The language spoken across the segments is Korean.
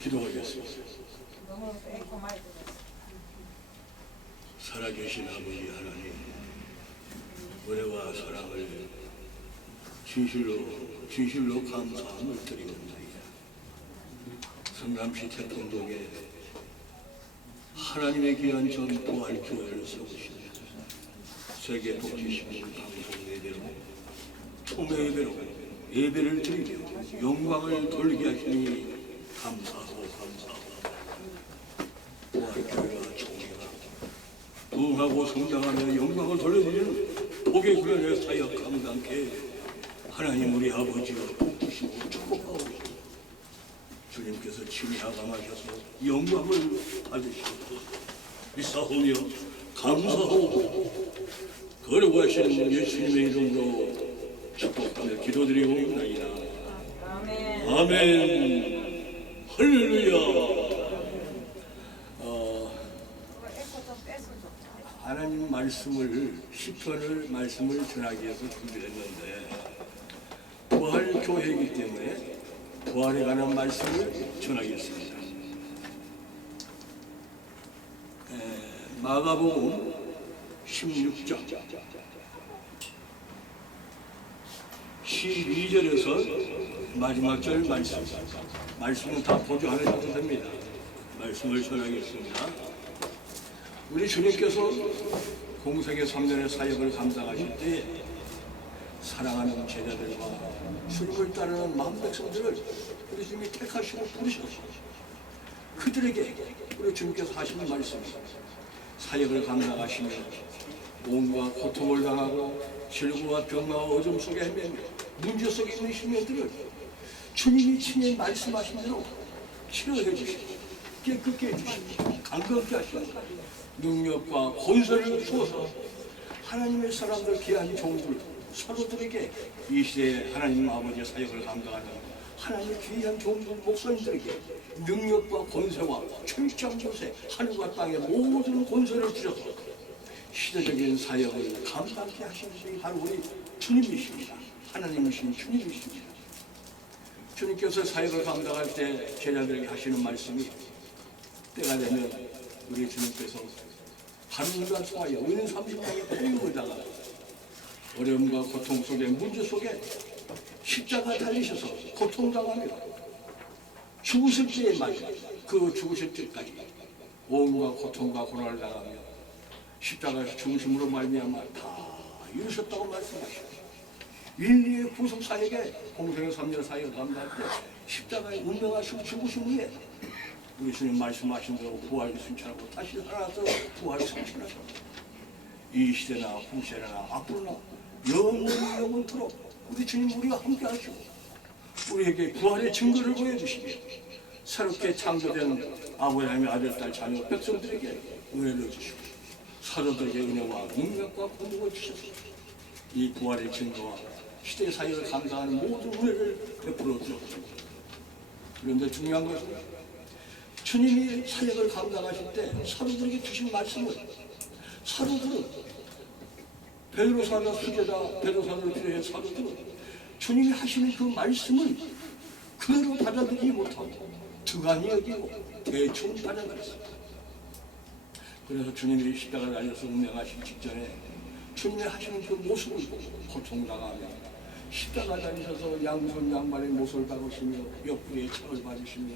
기도하겠습니다. 살아계신 아버지 하나님, 은혜와 사랑을 진실로 감사함을 드리옵나이다. 성남시 태평동에 하나님의 귀한 전부활교회를 세우신 세계 복지신문 방송 예배로 총회 예배로 예배를 드리며 영광을 돌리게 하시니 감사하고 부활교회와 총회가 부흥하고 성장하며 영광을 돌려드리는 복의 구현의 사역 감당케 하나님 우리 아버지가 복주시고 축복하옵소서. 주님께서 친히 하감하셔서 영광을 받으시옵소서. 믿사오며 감사하고 거룩하신 예수님의 이름으로 축복하며 기도드리옵나이다. 아멘. 아멘. 할렐루야. 하나님 말씀을 시편을 말씀을 전하기 위해서 준비했는데 부활 교회이기 때문에 부활에 관한 말씀을 전하겠습니다. 마가복음 16장 12절에서 마지막 절 말씀은 다 보지 않으셔도 됩니다. 말씀을 전하겠습니다. 우리 주님께서 공생의 3년의 사역을 감당하실 때 사랑하는 제자들과 주님을 따르는 마음 백성들을 우리 주님이 택하시고 부르셔서 그들에게 우리 주님께서 하시는 말씀이 사역을 감당하시며 온갖 고통을 당하고 질고와 병마와 어둠 속에 헤매며 문제 속에 있는 시민들을 주님이 친히 말씀하신 대로 치료해 주시고 깨끗게 해주시고 강건케 하시고 능력과 권세를 주어서 하나님의 사람들 귀한 종들 서로들에게 이 시대에 하나님 아버지의 사역을 감당하는 하나님의 귀한 종들 목사님들에게 능력과 권세와 철저한 곳에 하늘과 땅의 모든 권세를 주셔서 시대적인 사역을 감당케 하시는 분이 바로 우리 주님이십니다. 하나님이신 주님이십니다. 주님께서 사역을 감당할 때 제자들에게 하시는 말씀이 때가 되면 우리 주님께서 하늘과 소하여 은 30장의 포용을 당하 어려움과 고통 속에 문제 속에 십자가 달리셔서 고통당하며 죽으실 때의 말, 그 죽으실 때까지 온갖 고통과 고난을 당하며 십자가에서 죽으심으로 말미암아 다 이루셨다고 말씀하시고 인류의 구속 사역에 공생의 3년 사역을 감당할 때 십자가에 운명하시고 죽으신 후에 우리 주님 말씀하신 대로 부활 승천하고 다시 살아서 부활 승천하셨다. 이 시대나 후세나 앞으로나 영원토록 우리 주님 우리와 함께 하시고 우리에게 부활의 증거를 보여주시며 새롭게 창조된 아브라함의 아들, 딸, 자녀, 백성들에게 은혜를 주시고 사도들에게 은혜와 능력과 권능을 주셔서 이 부활의 증거와 시대의 사역을 감당하는 모든 은혜를 베풀어 주셨습니다. 그런데 중요한 것은 주님이 사역을 감당하실 때 사도들에게 주신 말씀을 사도들은 베드로사나 수제자 베드로사를 비롯해 사도들은 주님이 하시는 그 말씀을 그대로 받아들이지 못하고 두간히 여기고 대충 받아들였습니다. 그래서 주님이 십자가를 달려서 운명하시기 직전에 주님이 하시는 그 모습을 보고 고통당하며 십자가 다니셔서 양손 양발에 못을 박으시며 옆구리에 창을 받으시며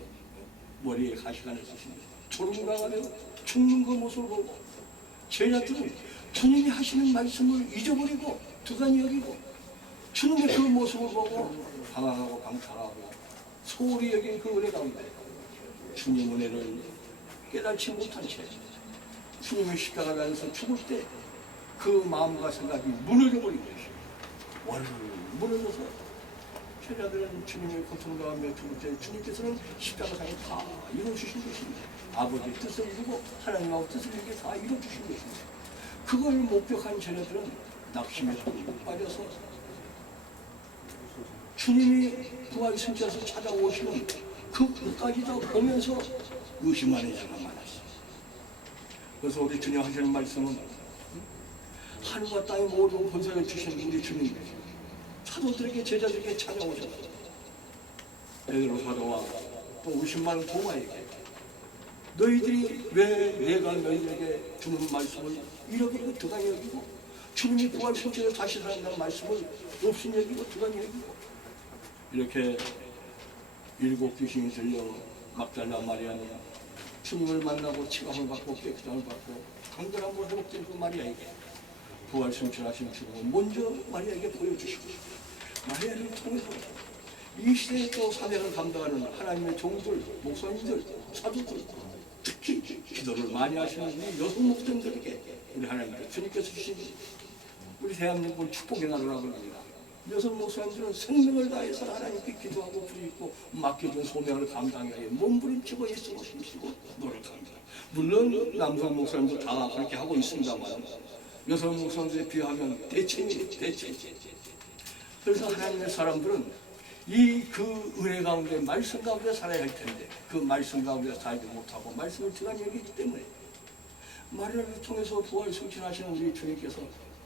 머리에 가시관을 쓰시며 조롱당하며 죽는 그 모습을 보고 제자들은 주님이 하시는 말씀을 잊어버리고 두간히 여기고 주님의 그 모습을 보고 방황하고 방탕하고 소홀히 여긴 그 은혜 가운데 주님 은혜를 깨닫지 못한 채 주님의 십자가 달려서 죽을 때 그 마음과 생각이 무너져버린 것이에요. 월을 무너져서 제자들은 주님의 고통당하며 죽을 때 주님께서는 십자가상에 다 이루어주신 것입니다. 아버지의 뜻을 이루고 하나님의 뜻을 이루게 다 이루어주신 것입니다. 그걸 목격한 제자들은 낙심에 빠져서 주님이 부활 승천에서 찾아오시는 그 끝까지도 보면서 의심하는 자가 많았어요. 그래서 우리 주님 하시는 말씀은 하늘과 땅의 모든 권세를 주신 우리 주님 사도들에게 제자들에게 찾아오셔서 베드로 사도와 또 50만 원 도마에게 너희들이 왜 내가 너희들에게 주는 말씀을 이렇게 드가니 여기고 주님이 부활 성체로 다시 살아난다는 말씀을 없인 여기고 드가니 여기고 이렇게 7 귀신이 들려 막달라 마리아는 주님을 만나고 치감을 받고 깨끗함을 받고 강건함으로 회복된 그 마리아에게 부활 성취하신 주님은 먼저 마리아에게 보여주시고 마리아를 통해서 이 시대에 또 사명을 감당하는 하나님의 종들, 목사님들, 사도들 특히 기도를 많이 하시는 우리 여성 목사님들에게 우리 하나님께서 주님께서 주신 우리 대한민국을 축복의 나라라고 합니다. 여성 목사님들은 생명을 다해서 하나님께 기도하고 부르짖고 맡겨준 소명을 감당하기 위해 몸부림치고 애쓰고 힘쓰고 노력합니다. 물론 남성 목사님도 다 그렇게 하고 있습니다만 여성 목사님들에 비하면 대체입니다. 대체. 그래서 하나님의 사람들은 그 은혜 가운데 말씀 가운데 살아야 할 텐데 그 말씀 가운데 살지 못하고 말씀을 들어간 여기기 때문에 마리아를 통해서 부활 승천하시는 우리 주님께서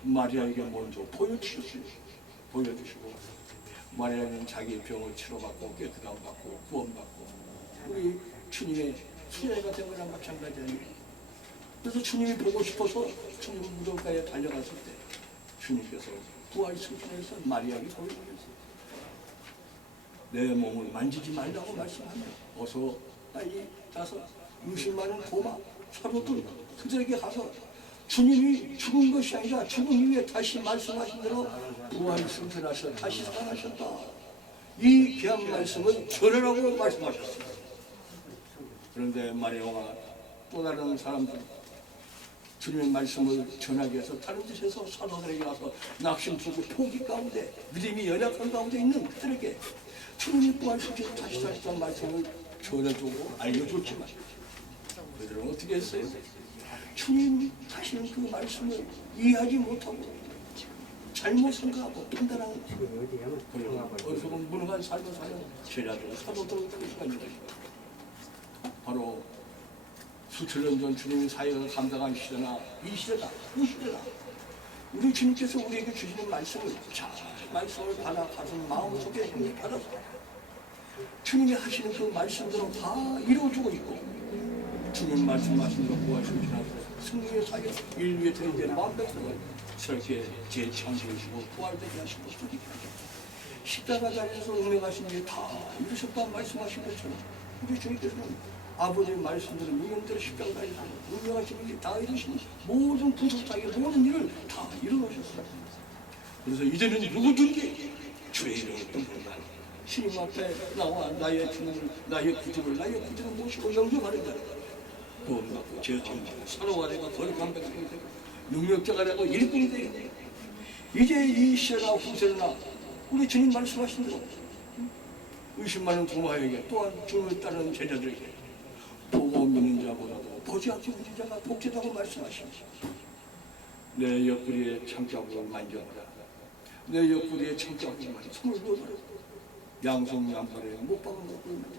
마리아에게 먼저 보여주시고 마리아는 자기 병을 치료받고 깨끗함 받고 구원받고 우리 주님의 수혜가 된 거랑 마찬가지 아니에요. 그래서 주님이 보고 싶어서 주님 무덤가에 달려갔을 때 주님께서 부활 승천해서 마리아에게 보여주셨어요. 내 몸을 만지지 말라고 말씀하며 어서 빨리 가서 60만 원 도마 사도들 그들에게 가서 주님이 죽은 것이 아니라 죽은 이후에 다시 말씀하신 대로 부활 승천하셔 다시 살아나셨다. 이 귀한 말씀을 전하라고 말씀하셨습니다. 그런데 마리아와 또 다른 사람들 주님의 말씀을 전하기 위해서 다른 곳에서 사도들에게 가서 낙심스럽고 포기 가운데 믿음이 연약한 가운데 있는 그들에게 주님이 부활 승천해서 다시 살았다는 말씀을 전해주고 알려줬지만 그들은 어떻게 했어요? 주님 하시는 그 말씀을 이해하지 못하고 잘못 생각하고 판단하는 어디서 무능한 삶을 사는 제자들 사도들 그수가 있는 것입니다. 바로 수천 년 전 주님의 사역을 감당한 시대나 이 시대다 우리 주님께서 우리에게 주시는 말씀을 잘 말씀을 받아 가슴 마음속에 받아서 주님이 하시는 그 말씀대로 다 이루어주고 있고 주님 말씀하신 것 부활하시고 승리의 사역 인류의 대된 만백성을 새롭게 재창조하시고 부활되게 하시고 쓰게 하시고 십자가 자리에서 운명하신 게 다 이루셨다고 말씀하신 것처럼 우리 주님께서는 아버지의 말씀대로 운명대로 십자가 자리에서 운명하신 게 다 이루신 모든 구속사의 모든 일을 다 이루어주셨어요. 그래서 이제는 누구든지 주의 이름을 부른다. 주님 앞에 나와 나의 주님을 나의 구주를 모시고 영접하는 자는 구원받고 죄사함받고 사로가 되고 거룩한 백성이 되고 능력자가 되고 일꾼이 되고 이제 이 시대나 후세나 우리 주님 말씀하신 대로 의심만 원 도마에게 또한 주님을 따르는 제자들에게 보고 믿는 자보다도 보지 않게 믿는 자가 복되다고 말씀하십니다. 내 옆구리에 창자국을 만져보라. 내 옆구리에 창자국을 만져 손을 넣어보라. 양손 양팔에 못박은 것을 만져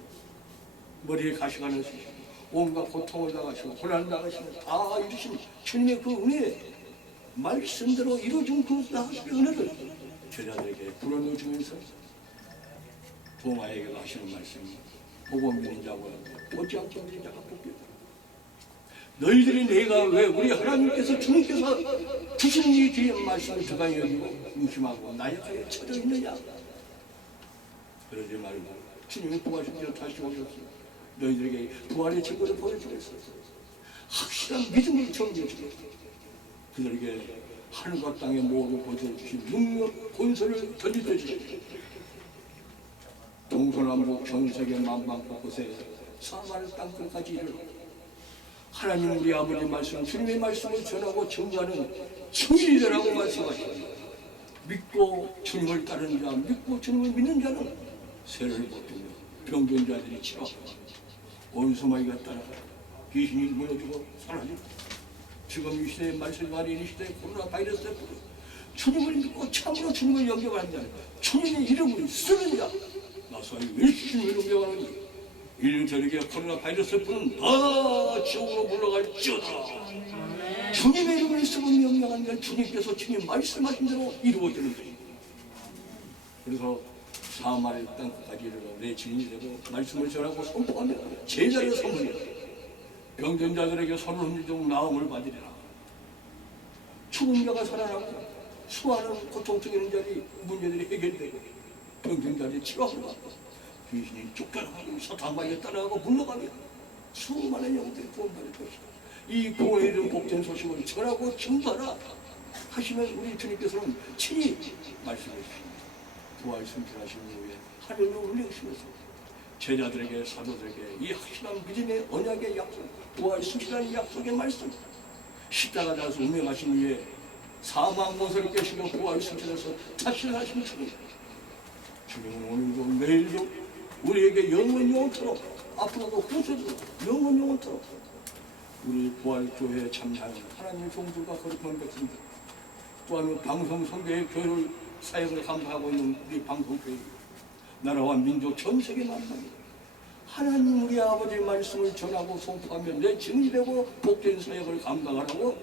머리에 가시가 넣으시고 온갖 고통을 당하시고 고난을 당하시고 다 이루신 주님의 그 은혜 말씀대로 이루어진 그 나하시의 은혜를 제자들에게 불어넣어주면서 도마에게 하시는 말씀이 보고 믿는 자와 보지 않게 믿는 자가 복되다. 너희들이 내가 왜 우리 하나님께서 주님께서 주시는 이 뒤에 말씀을 들어가 여기고 의심하고 나약하게 쳐져 있느냐. 그러지 말고 주님이 부활시켜 다시 오셨습니다. 너희들에게 부활의 증거를 보여주겠어. 확실한 믿음을 전해주겠어. 그들에게 하늘과 땅의 모든 권세를 주신 능력 권세를 전해주겠어. 동서남북 전 세계 만방 곳곳에 사마를 땅끝까지 이르러 하나님 우리 아버지 말씀 주님의 말씀을 전하고 증거하는 증인이 되라고 말씀하십니다. 믿고 주님을 따르는 자 믿고 주님을 믿는 자는 세를 벗기며 병든 자들이 치료하고 원수마귀가 따라가 귀신이 무너지고 사라지고 지금 이 시대의 말씀이 이 시대의 코로나 바이러스 때문에 주님을 믿고 참으로 주님을 영접하는 자는 주님의 이름을 쓰는 자 나서의 일주일을 명령하는 인류들에게 코로나 바이러스뿐은 다 지옥으로 물러갈지어다. 주님의 이름을 쓰고 명령하는 자 주님께서 주님 말씀하신 대로 이루어지는 것입니다. 그래서 사마리 땅끝까지 이르러 내 증인이 되고 말씀을 전하고 선포하며 제자를 삼으리라. 병든 자들에게 손을 흔들고 나음을 받으리라. 죽은 자가 살아나고 수많은 고통적인 자리 문제들이 해결되고 병든 자들이 치료함을 받고 귀신이 쫓겨나가고 사탄마귀에 따라가고 물러가며 수많은 영들이 구원받을 것이다. 이 구원에 이른 복된 소식을 전하고 증거하라 하시면 우리 주님께서는 친히 말씀해주십니다. 부활 승천하신 후에 하늘로 올리시면서 제자들에게 사도들에게 이 확실한 믿음의 언약의 약속, 부활 승천하는 약속의 말씀, 십자가 달아서 운명하신 후에 사망 모서리 깨시고 부활 승천해서 다시 하신 주님, 주님은 오늘도 내일도 우리에게 영원토록 앞으로도 후세도 영원토록 우리 부활교회에 참여하는 하나님의 종들과 거룩한 백성들, 또한 방송 선교의 교회를 사역을 감당하고 있는 우리 방송교회, 나라와 민족 전 세계 만방에 하나님 우리 아버지의 말씀을 전하고 선포하며 내 증인이 되고 복된 사역을 감당하라고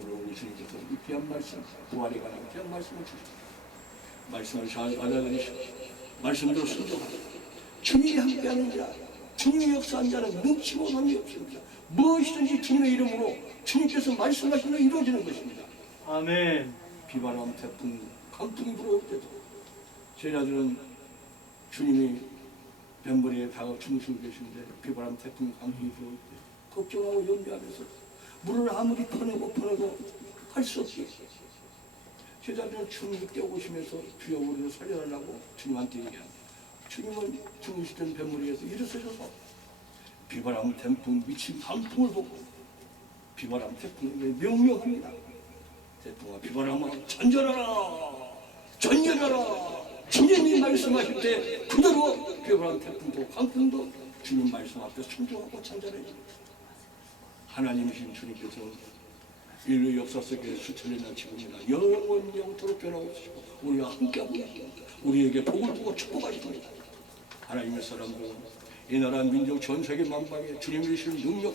오늘 우리 주님께서 이 귀한 말씀, 부활에 관한 귀한 말씀을 주십니다. 말씀을 잘 받아들이시고 말씀대로 순종하라. 주님이 함께하는 자, 주님의 역사한 자는 능치 못함이 없습니다. 무엇이든지 주님의 이름으로 주님께서 말씀하신 대로 이루어지는 것입니다. 아멘. 비바람, 태풍, 강풍이 불어올 때도 제자들은 주님이 뱀머리에 다가 주무시고 계신데 비바람, 태풍, 강풍이 불어올 때 걱정하고 염려하면서 물을 아무리 퍼내고 할 수 없게 제자들은 주님을 깨우시면서 주여 우리를 살려달라고 주님한테 얘기합니다. 주님은 주무시던 뱀머리에서 일어서셔서 비바람, 태풍, 미친 강풍을 보고 비바람, 태풍을 명령합니다. 태풍아 비바람아 전절하라 주님이 말씀하실 때 그대로 비바람, 태풍도 강풍도 주님 말씀 앞에 순종하고 잔잔해집니다. 하나님이신 주님께서 인류 역사 속에 수천년이나 지금이나 영원토록 변화없으시고 우리와 함께하고 우리에게 복을 주고 축복하십니다. 하나님의 사람들은 이 나라 민족 전 세계 만방에 주님이 주신 능력,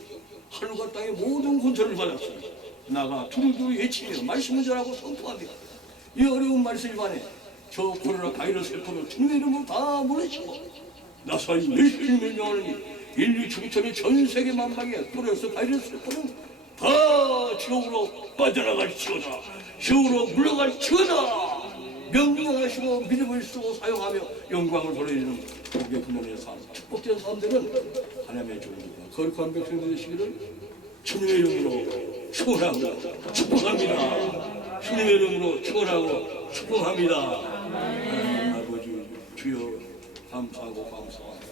하늘과 땅의 모든 권세를 받았습니다. 나가 두루두루 외치며 말씀을 전하고 선포하며 이 어려운 말씀 입안에 저 코로나 바이러스 세포를 주님의 이름으로 다 물리치고 나사이 열심히 명령하는 인류 주기천의 전 세계 만방에 뿌려서 바이러스 세포는 다 지옥으로 빠져나갈지어다. 지옥으로 물러갈지어다. 명령하시고 믿음을 쓰고 사용하며 영광을 돌리는 복의 근원의 삶, 축복된 사람들은 하나님의 종들과 거룩한 백성들 되시기를 주님의 이름으로 축원하고 축복합니다. 주님의 이름으로 축원하고 축복합니다. 하나님 아버지 주여 감사하고 감사합니다.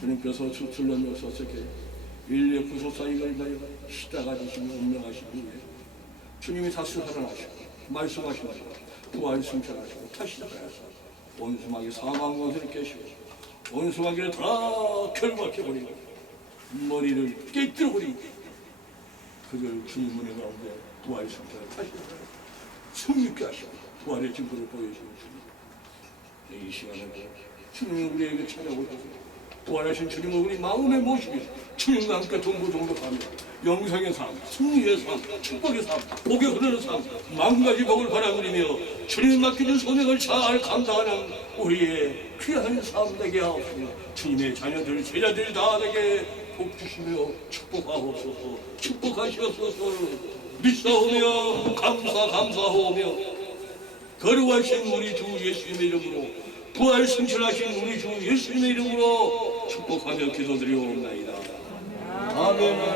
주님께서 수출년 역사 속에 인류의 구속사역을 위하여 십자가 지시며 운명하신 후에 주님이 다시 살아나시고 말씀하시고 부활 승천하시고 다시 살아나시고 원수마귀 사망 원수를 깨시고 원수마귀를 다 결박해버리고 머리를 깨뜨려버리고 그들 주님 은혜 가운데 부활 승천을 다시 승리케 하시고 부활의 증거를 보여주시는 주님, 이 시간에도 주님이 우리에게 찾아오셔서 부활하신 주님을 우리 마음에 모시고 주님과 함께 동고동락하며 영생의 삶, 승리의 삶, 축복의 삶, 복의 흐르는 삶, 만가지 복을 바라누리며 주님 맡겨준 소명을 잘 감당하는 우리의 귀한 삶 되게 하옵소서. 주님의 자녀들, 제자들 다 되게 복 주시며 축복하옵소서. 축복하시옵소서. 믿사오며 감사하오며 거룩하신 우리 주 예수님의 이름으로 부활 승천하신 우리 주 예수님의 이름으로 축복하며 기도드리옵나이다. 아멘.